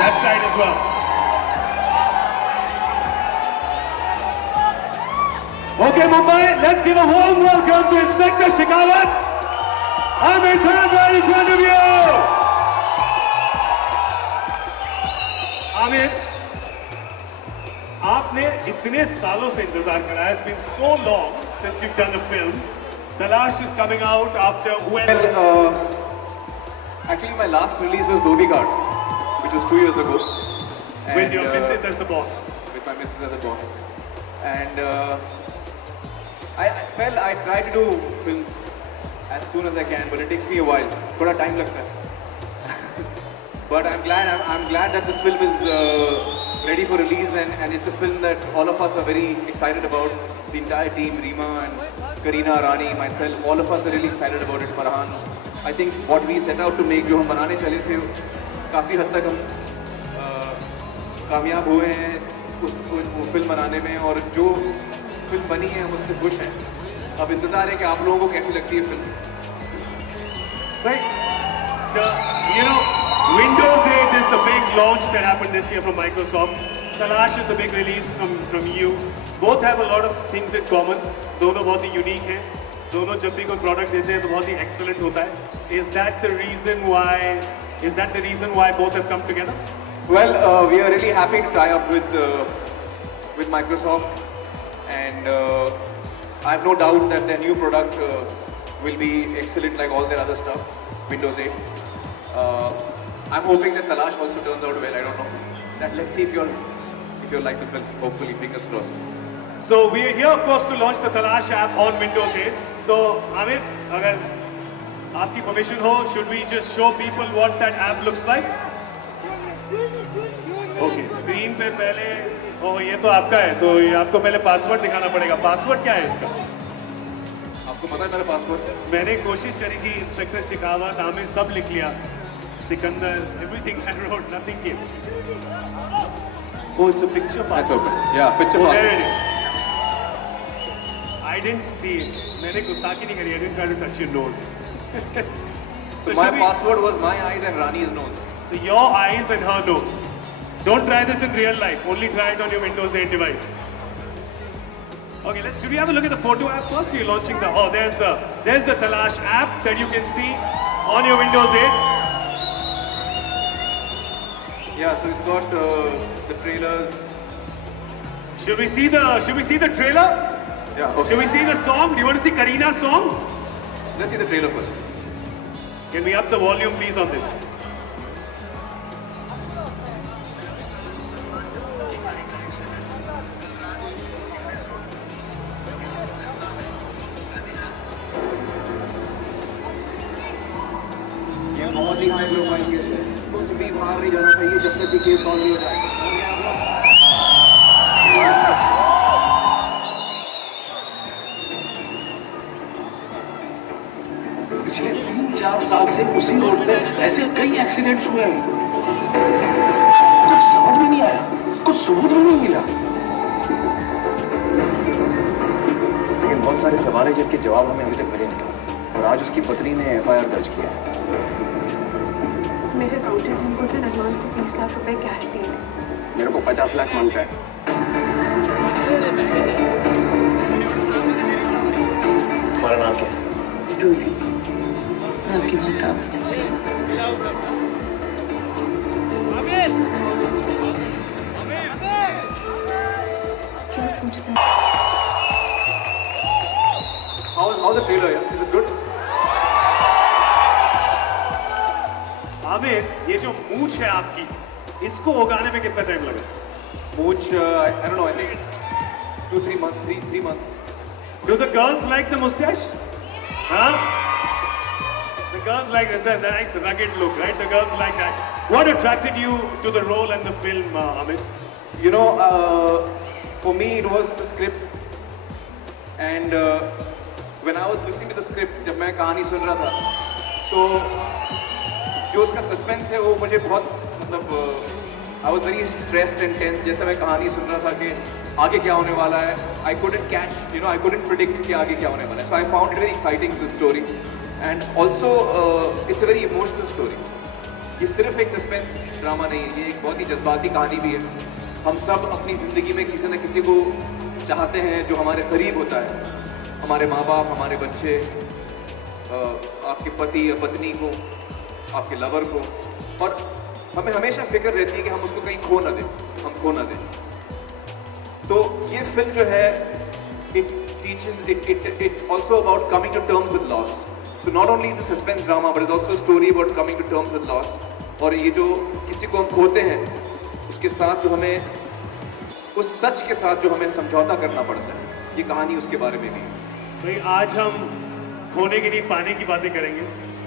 that side as well. Okay, Mumbai, let's give a warm welcome to Inspector Shekhawat. Amir Khan right in front of you. Amir, आपने इतने सालों से इंतजार करा है. It's been so long since you've done a film. Talash is coming out after when? Actually, my last release was Dhobi Ghat, which was 2 years ago. With your missus as the boss. With my missus as the boss. And I try to do films as soon as I can, but it takes me a while. Thoda time lagta hai. But I'm glad that this film is ready for release, and it's a film that all of us are very excited about. The entire team, Reema and Kareena, Rani, myself, all of us are really excited about it. Farhan, I think what we set out to make, जो हम बनाने चले थे, काफ़ी हद तक हम कामयाब हुए हैं वो फिल्म बनाने में, और जो फिल्म बनी है हम उससे खुश हैं. अब इंतज़ार है कि आप लोगों को कैसी लगती है film. Right. Windows 8 is the big launch that happened this year from Microsoft. Talash is the big release from you. Both have a lot of things in common. दोनों बहुत ही unique हैं. दोनों जब भी कोई product देते हैं तो बहुत ही excellent होता है. Is that the reason why both have come together? Well, we are really happy to tie up with Microsoft, and I have no doubt that their new product will be excellent like all their other stuff, Windows 8. I'm hoping that Talash also turns out well. I don't know. Let's see if you'll like the films. Hopefully, fingers crossed. So we are here, of course, to launch the Talash app on Windows 8. So Amir, अगर आपकी permission हो, should we just show people what that app looks like? Okay, screen पे पहले, ओह ये तो आपका है, तो ये आपको पहले पासवर्ड दिखाना पड़ेगा. पासवर्ड क्या है इसका? आपको पता है मेरा पासवर्ड? मैंने कोशिश करी थी, इंस्पेक्टर शेखावत, आमिर सब लिख लिया. Sikandar, everything I wrote, nothing came. Oh, it's a picture passport. That's okay. Yeah, picture Oh, passport. there it is. I didn't see it. मैंने गुस्ताखी नहीं करी. I didn't try to touch your nose. So my password was my eyes and Rani's nose. So your eyes and her nose. Don't try this in real life. Only try it on your Windows 8 device. Okay, should we have a look at the photo app first? You're launching there's the Talash app that you can see on your Windows 8. Yeah, so it's got the trailers. Should we see the trailer? Yeah. Okay. Should we see the song? Do you want to see Kareena's song? Let's see the trailer first. Can we up the volume, please, on this? ये बहुत ही high profile case है. कुछ भी बाहर नहीं जाना चाहिए जब तक कि केस सॉल्व नहीं हो जाएगा. पिछले 3-4 साल से उसी रोड पे ऐसे कई एक्सीडेंट्स हुए हैं. कुछ समझ में नहीं आया, कुछ सबूत भी नहीं मिला. लेकिन बहुत सारे सवाल हैं जिनके जवाब हमें अभी तक मिले नहीं, और आज उसकी पत्नी ने FIR दर्ज किया है. मेरे अकाउंटेंट ने मुझे रहमान को 20 लाख रुपए कैश दिए थे. मेरे को 50 लाख मांगता है. तुम्हारा नाम क्या है? रोजी, मैं आपकी बहुत काम आ सकती हूँ. क्या सोचता है? How's the trailer? Yeah? Is it good? Aamir, ये जो मूंछ है आपकी, इसको उगाने में कितना टाइम लगा? Mooch, I don't know. I think 2-3 months. 3 months. Do the girls like the mustache? Huh? The girls like this nice rugged look, right? The girls like that. What attracted you to the role and the film, Amir? You know, for me it was the script, and when I was listening to the script, जब मैं कहानी सुन रहा था, तो जो उसका suspense है वो मुझे बहुत मतलब I was very stressed and tense जैसे मैं कहानी सुन रहा था कि आगे क्या होने वाला है. I couldn't catch, I couldn't predict कि आगे क्या होने वाला है. So I found it very exciting, the story, and also it's a very emotional story. ये सिर्फ एक सस्पेंस ड्रामा नहीं है, ये एक बहुत ही जज्बाती कहानी भी है। हम सब अपनी ज़िंदगी में किसी न किसी को चाहते हैं जो हमारे करीब होता है, हमारे माँ बाप, हमारे बच्चे, आपके पति या पत्नी को, आपके लवर को, और हमें हमेशा फिक्र रहती है कि हम उसको कहीं खो ना दें, हम खो ना दें। तो ये फिल्म जो है, it's also about coming to terms with loss. So not only is a suspense drama, but it's also a story about coming to terms with loss. और ये जो किसी को हम खोते हैं, उसके साथ जो हमें, उस सच के साथ जो हमें समझौता करना पड़ता है, ये कहानी उसके बारे में भी है। भाई आज हम खोने के लिए पाने की बातें करेंगे।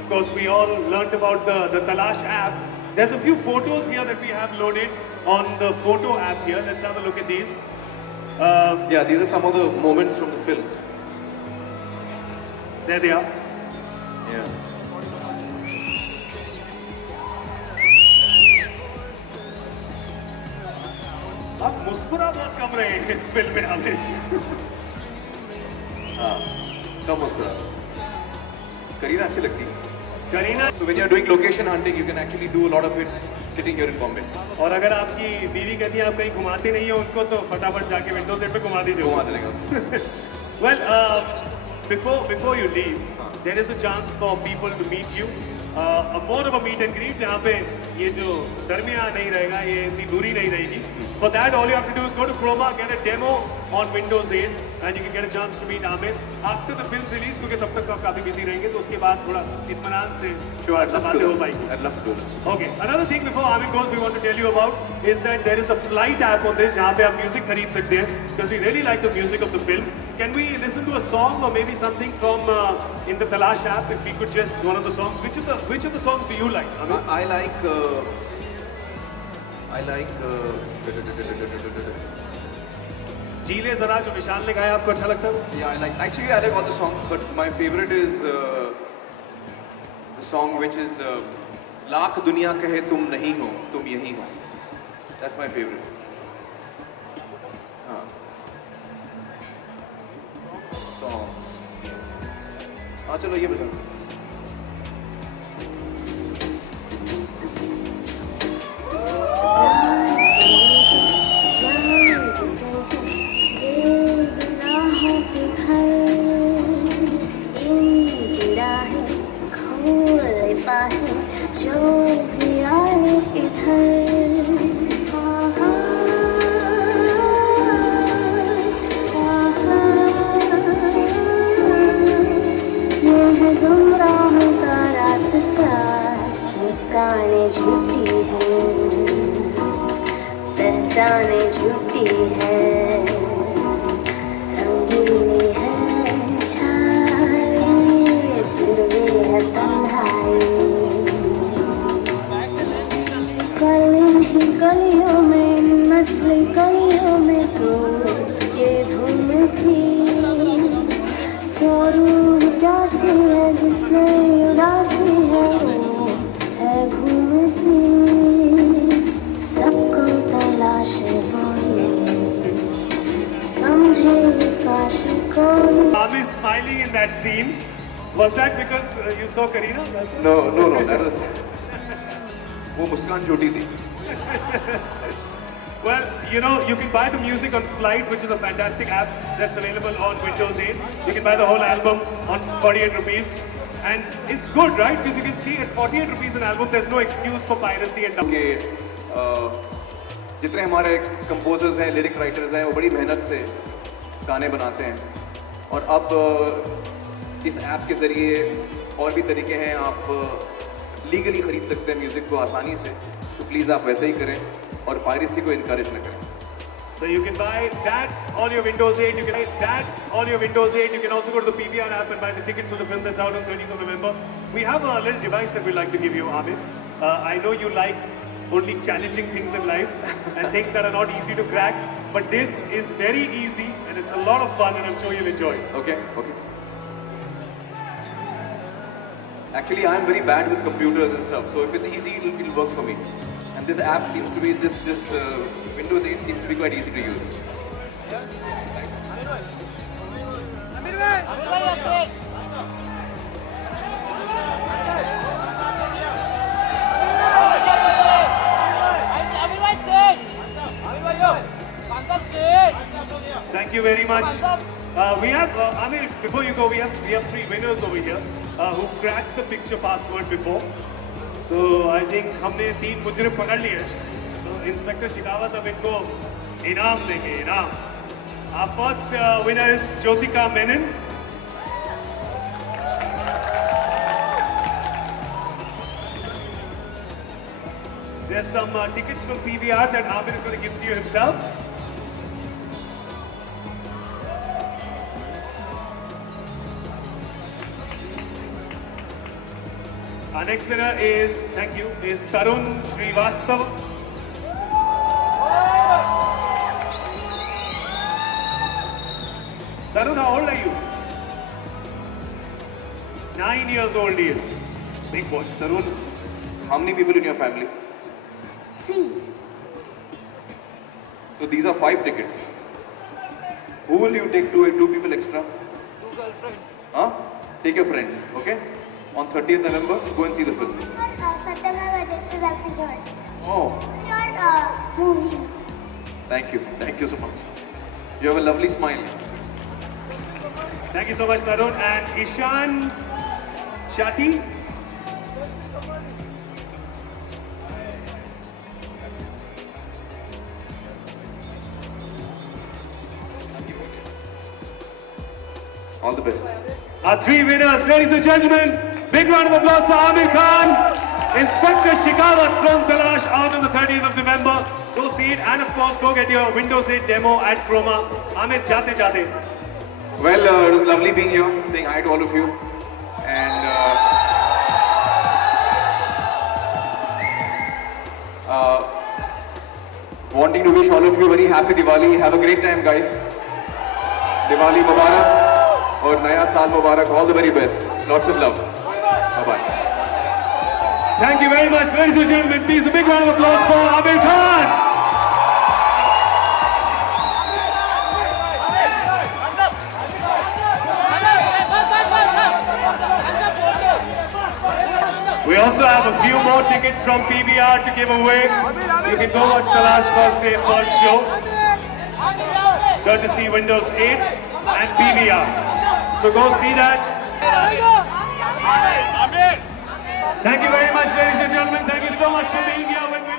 Of course, we all learnt about the Talash app. There's a few photos here that we have loaded on the photo app here. Let's have a look at these. Yeah, these are some of the moments from the film. There they are. Yeah. आप मुस्कुरा बहुत कम रहे हैं इस film में हमें। हाँ, कम मुस्कुरा। करीना अच्छी लगती है। Kareena, So when you're doing location hunting, you can actually do a lot of it sitting here in Bombay. और अगर आपकी बीवी कहती है आप कहीं घुमाते नहीं हो उनको, तो फटाफट जाके विंडो सीट पे घुमा दीजिए। घुमा देगा। Well, before you leave, there is a chance for people to meet you. More of a meet and greet, जहाँ पे ये जो दरमिया नहीं रहेगा, ये इतनी दूरी नहीं रहेगी। For that, all you have to do is go to Chroma, get a demo on Windows 8, and you can get a chance to meet Amir after the film's release, क्योंकि तब तक तो आप काफी बिजी रहेंगे, तो उसके बाद थोड़ा इत्मीनान से बातें हो पाएंगी। I'd love to do that. Okay, another thing before Amir goes, we want to tell you about is that there is a flight app on this, जहाँ पे आप म्यूजिक खरीद सकते हैं, because we really like the music of the film. Can we listen to a song or maybe something from in the Talash app? If we could just one of the songs, which of the songs do you like, Amir? I like. जीले जरा जो विशाल ने गाया, आपको अच्छा लगता है? Yeah, I like. Actually, I like all the songs, but my favorite is the song which is lakh दुनिया कहे तुम नहीं हो, तुम यही हो. That's my favorite. हाँ. Song. हाँ चलो ये बजाओ. जो भी आए इधर ये है गुमराह का रास्ता, मुस्कानें झूठी है, पहचाने झूठी है, रंगीनी है छाई, फिर भी है तन्हाई। गलियों में, नस्ली गलियों में तो ये धुन थी, जो रूह प्यासी है जिसमें उदासी है, वो है घूमती, सबको तलाश वही, समझे काश कोई। Amir smiling in that scene. Was that because you saw Kareena? No, that was. वो मुस्कान छोटी थी. Well, you know, you can buy the music on Flight, which is a fantastic app that's available on Windows 8. You can buy the whole album on 48 rupees. And it's good, right? Because you can see at 48 rupees an album, there's no excuse for piracy and कि जितने हमारे composers हैं, lyric writers हैं, वो बड़ी मेहनत से गाने बनाते हैं. और अब इस ऐप के ज़रिए और भी तरीके हैं, आप लीगली ख़रीद सकते हैं म्यूज़िक को आसानी से. तो प्लीज़ आप वैसे ही करें और पायरेसी को इनकरेज न करें. So you can buy that on your Windows 8. You can buy that on your Windows 8. You can also go to the PVR app and buy the tickets to the film that's out on 30th of November. We have a little device that we'd like to give you, Amir. I know you like only challenging things in life and things that are not easy to crack. But this is very easy and it's a lot of fun and I'm sure you'll enjoy it. Okay. Actually, I'm very bad with computers and stuff. So if it's easy, it'll work for me. And this app seems to be, this Windows 8 seems to be quite easy to use. you very much. We have, Amir, before you go, we have 3 winners over here who cracked the picture password before. So I think हमने 3 मुजरिम पकड़ लिए हैं. तो inspector Shekhawat अब इनको इनाम देंगे, इनाम. Our first winner is Jyotika Menon. There's some tickets from PVR that Amir is going to give to you himself. Our next winner is, thank you, is Tarun Srivastav. Tarun, how old are you? 9 years old he is. Big boy. Tarun, how many people in your family? 3. So these are 5 tickets. Who will you take? Two people extra? 2 girlfriends. Huh? Take your friends, okay? On 30th November, go and see the film. Satyameva Jayasud episodes. Oh, Your movies. thank you so much. You have a lovely smile. Thank you so much, Tarun. And Ishan Shati. All the best. Our 3 winners, ladies and gentlemen. Big round of applause for Amir Khan, Inspector Shikawat from Talash out on the 30th of November. Go see it, and of course, go get your Windows 8 demo at Chroma. Amir, jate jate. Well, it was lovely being here, saying hi to all of you. And wanting to wish all of you a very happy Diwali. Have a great time, guys. Diwali Mubarak or Naya Saal Mubarak. All the very best. Lots of love. Bye-bye. Thank you very much, ladies and gentlemen. Please, a big round of applause for Amir Khan. We also have a few more tickets from PVR to give away. You can go watch the last first day first show. Courtesy Windows 8 and PVR. So go see that. Thank you very much, ladies and gentlemen. Thank you so much for being here with me.